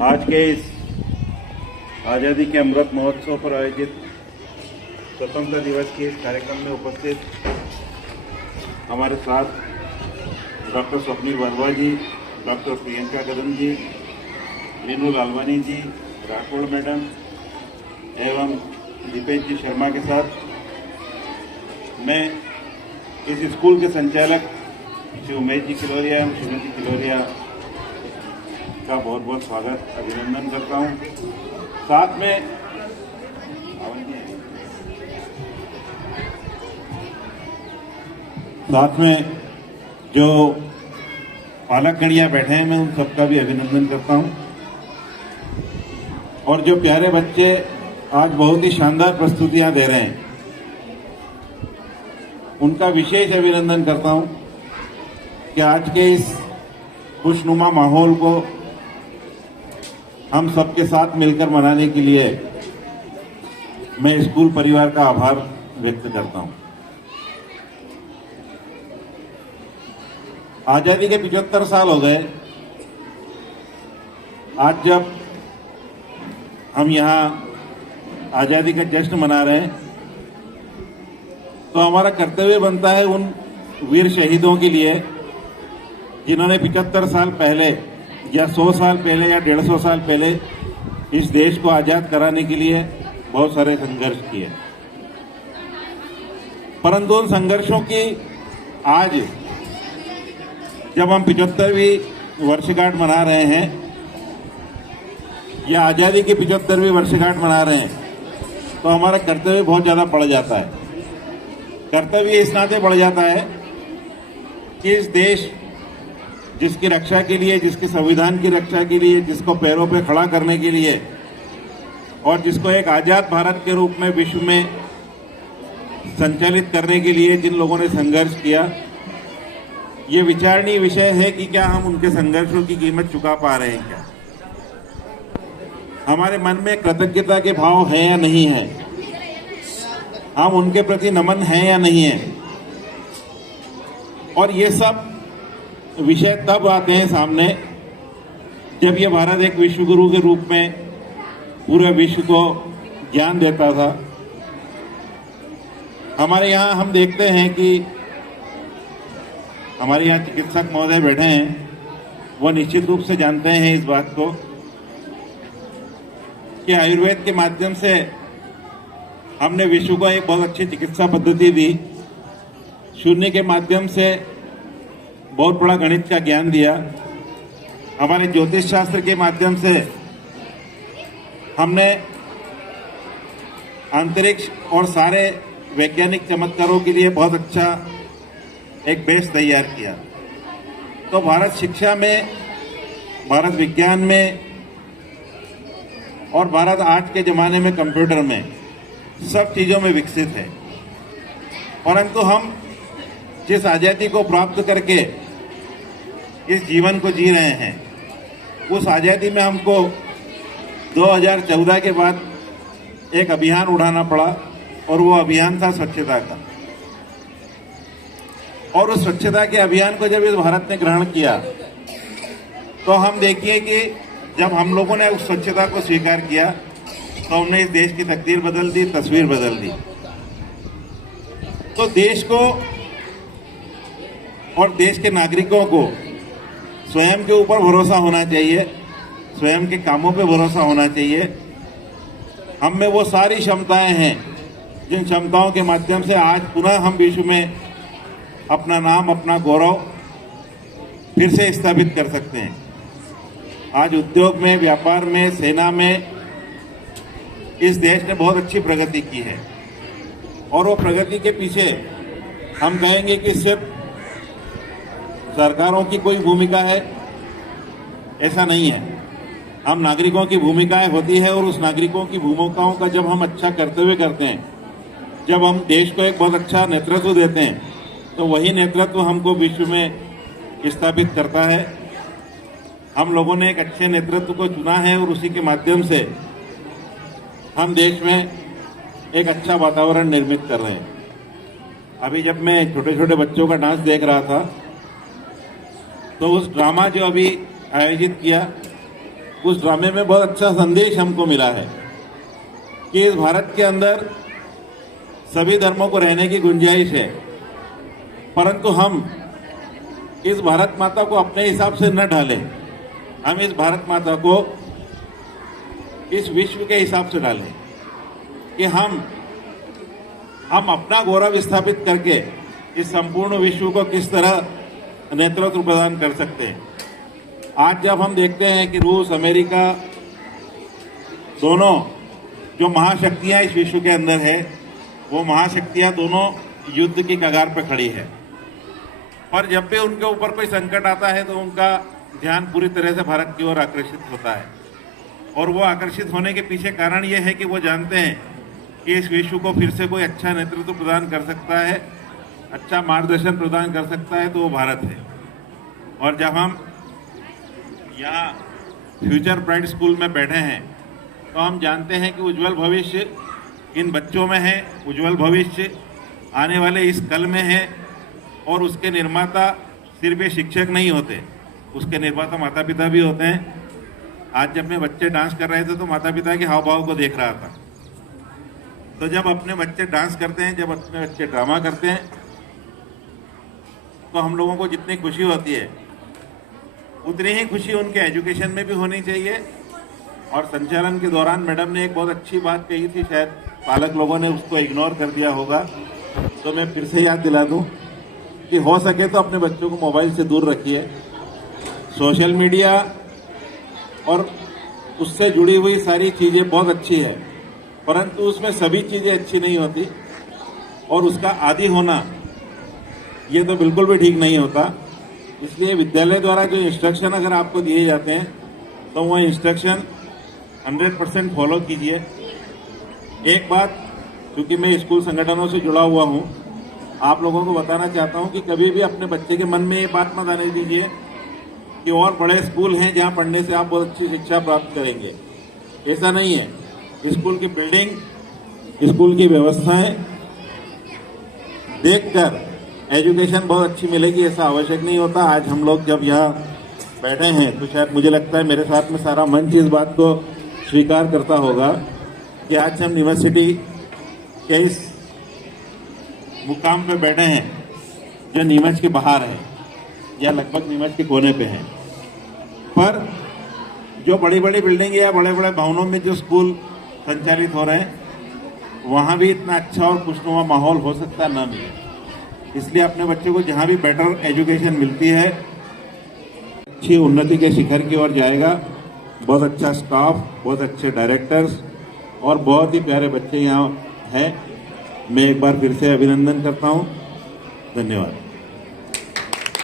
आज के इस आज़ादी के अमृत महोत्सव पर आयोजित स्वतंत्रता दिवस के इस कार्यक्रम में उपस्थित हमारे साथ डॉक्टर स्वप्निल वर्मा जी, डॉक्टर प्रियंका कदम जी, मीनू लालवानी जी, राठौड़ मैडम एवं दीपेश जी शर्मा के साथ मैं इस स्कूल के संचालक श्री उमेश जी किलोरिया एवं श्रीमती किलोरिया का बहुत बहुत स्वागत अभिनंदन करता हूँ। साथ में जो पालकगणियाँ बैठे हैं मैं उन सबका भी अभिनंदन करता हूँ। और जो प्यारे बच्चे आज बहुत ही शानदार प्रस्तुतियाँ दे रहे हैं उनका विशेष अभिनंदन करता हूँ कि आज के इस खुशनुमा माहौल को हम सबके साथ मिलकर मनाने के लिए मैं स्कूल परिवार का आभार व्यक्त करता हूं। आजादी के 75 साल हो गए। आज जब हम यहाँ आजादी का जश्न मना रहे हैं तो हमारा कर्तव्य बनता है उन वीर शहीदों के लिए जिन्होंने 75 साल पहले या 100 साल पहले या 150 साल पहले इस देश को आजाद कराने के लिए बहुत सारे संघर्ष किए, परंतु उन संघर्षों की आज जब हम 75वीं वर्षगांठ मना रहे हैं या आजादी की 75वीं वर्षगांठ मना रहे हैं तो हमारा कर्तव्य बहुत ज्यादा बढ़ जाता है। कर्तव्य इस नाते बढ़ जाता है कि इस देश जिसकी रक्षा के लिए, जिसके संविधान की रक्षा के लिए, जिसको पैरों पे खड़ा करने के लिए और जिसको एक आजाद भारत के रूप में विश्व में संचालित करने के लिए जिन लोगों ने संघर्ष किया, ये विचारणीय विषय है कि क्या हम उनके संघर्षों की कीमत चुका पा रहे हैं। क्या हमारे मन में कृतज्ञता के भाव है या नहीं है, हम उनके प्रति नमन है या नहीं है। और ये सब विषय तब आते हैं सामने जब ये भारत एक विश्व गुरु के रूप में पूरे विश्व को ज्ञान देता था। हमारे यहाँ हम देखते हैं कि हमारे यहाँ चिकित्सक महोदय बैठे हैं, वो निश्चित रूप से जानते हैं इस बात को कि आयुर्वेद के माध्यम से हमने विश्व को एक बहुत अच्छी चिकित्सा पद्धति दी। शून्य के माध्यम से बहुत बड़ा गणित का ज्ञान दिया। हमारे ज्योतिष शास्त्र के माध्यम से हमने अंतरिक्ष और सारे वैज्ञानिक चमत्कारों के लिए बहुत अच्छा एक बेस तैयार किया। तो भारत शिक्षा में, भारत विज्ञान में और भारत आज के ज़माने में कंप्यूटर में सब चीज़ों में विकसित है। परंतु हम जिस आज़ादी को प्राप्त करके इस जीवन को जी रहे हैं, उस आज़ादी में हमको 2014 के बाद एक अभियान उठाना पड़ा और वो अभियान था स्वच्छता का। और उस स्वच्छता के अभियान को जब इस भारत ने ग्रहण किया तो हम देखिए कि जब हम लोगों ने उस स्वच्छता को स्वीकार किया तो हमने इस देश की तकदीर बदल दी, तस्वीर बदल दी। तो देश को और देश के नागरिकों को स्वयं के ऊपर भरोसा होना चाहिए, स्वयं के कामों पे भरोसा होना चाहिए। हम में वो सारी क्षमताएं हैं जिन क्षमताओं के माध्यम से आज पुनः हम विश्व में अपना नाम, अपना गौरव फिर से स्थापित कर सकते हैं। आज उद्योग में, व्यापार में, सेना में इस देश ने बहुत अच्छी प्रगति की है। और वो प्रगति के पीछे हम कहेंगे कि सिर्फ सरकारों की कोई भूमिका है, ऐसा नहीं है। हम नागरिकों की भूमिकाएं होती है और उस नागरिकों की भूमिकाओं का जब हम अच्छा कर्तव्य करते हैं, जब हम देश को एक बहुत अच्छा नेतृत्व देते हैं, तो वही नेतृत्व हमको विश्व में स्थापित करता है। हम लोगों ने एक अच्छे नेतृत्व को चुना है और उसी के माध्यम से हम देश में एक अच्छा वातावरण निर्मित कर रहे हैं। अभी जब मैं छोटे छोटे बच्चों का डांस देख रहा था तो उस ड्रामा जो अभी आयोजित किया उस ड्रामे में बहुत अच्छा संदेश हमको मिला है कि इस भारत के अंदर सभी धर्मों को रहने की गुंजाइश है, परंतु हम इस भारत माता को अपने हिसाब से न ढालें। हम इस भारत माता को इस विश्व के हिसाब से डालें कि हम अपना गौरव स्थापित करके इस संपूर्ण विश्व को किस तरह नेतृत्व प्रदान कर सकते हैं। आज जब हम देखते हैं कि रूस, अमेरिका दोनों जो महाशक्तियां इस विश्व के अंदर है, वो महाशक्तियां दोनों युद्ध की कगार पर खड़ी है, पर जब भी उनके ऊपर कोई संकट आता है तो उनका ध्यान पूरी तरह से भारत की ओर आकर्षित होता है। और वो आकर्षित होने के पीछे कारण ये है कि वो जानते हैं कि इस विश्व को फिर से कोई अच्छा नेतृत्व प्रदान कर सकता है, अच्छा मार्गदर्शन प्रदान कर सकता है, तो वो भारत है। और जब हम यहाँ फ्यूचर प्राइड स्कूल में बैठे हैं तो हम जानते हैं कि उज्जवल भविष्य इन बच्चों में है, उज्जवल भविष्य आने वाले इस कल में है। और उसके निर्माता सिर्फ ये शिक्षक नहीं होते, उसके निर्माता माता पिता भी होते हैं। आज जब मैं बच्चे डांस कर रहे थे तो माता पिता के हाव भाव को देख रहा था। तो जब अपने बच्चे डांस करते हैं, जब अपने बच्चे ड्रामा करते हैं, तो हम लोगों को जितनी खुशी होती है उतनी ही खुशी उनके एजुकेशन में भी होनी चाहिए। और संचालन के दौरान मैडम ने एक बहुत अच्छी बात कही थी, शायद पालक लोगों ने उसको इग्नोर कर दिया होगा, तो मैं फिर से याद दिला दूं कि हो सके तो अपने बच्चों को मोबाइल से दूर रखिए। सोशल मीडिया और उससे जुड़ी हुई सारी चीज़ें बहुत अच्छी है, परंतु उसमें सभी चीज़ें अच्छी नहीं होती, और उसका आदी होना ये तो बिल्कुल भी ठीक नहीं होता। इसलिए विद्यालय द्वारा जो इंस्ट्रक्शन अगर आपको दिए जाते हैं तो वो इंस्ट्रक्शन 100% फॉलो कीजिए। एक बात, क्योंकि मैं स्कूल संगठनों से जुड़ा हुआ हूँ, आप लोगों को बताना चाहता हूँ कि कभी भी अपने बच्चे के मन में ये बात मत आने दीजिए कि और बड़े स्कूल हैं जहाँ पढ़ने से आप बहुत अच्छी शिक्षा प्राप्त करेंगे। ऐसा नहीं है। स्कूल की बिल्डिंग, स्कूल की व्यवस्थाएं देखकर एजुकेशन बहुत अच्छी मिलेगी, ऐसा आवश्यक नहीं होता। आज हम लोग जब यहाँ बैठे हैं तो शायद मुझे लगता है मेरे साथ में सारा मंच इस बात को स्वीकार करता होगा कि आज हम यूनिवर्सिटी के इस मुकाम पे बैठे हैं जो नीमच के बाहर है या लगभग नीमच के कोने पे है। पर जो बड़ी बड़ी बिल्डिंग या बड़े बड़े भवनों में जो स्कूल संचालित हो रहे हैं, वहाँ भी इतना अच्छा और खुशनुमा माहौल हो सकता है ना मिले। इसलिए अपने बच्चों को जहाँ भी बेटर एजुकेशन मिलती है, अच्छी उन्नति के शिखर की ओर जाएगा। बहुत अच्छा स्टाफ, बहुत अच्छे डायरेक्टर्स और बहुत ही प्यारे बच्चे यहाँ हैं। मैं एक बार फिर से अभिनंदन करता हूँ। धन्यवाद।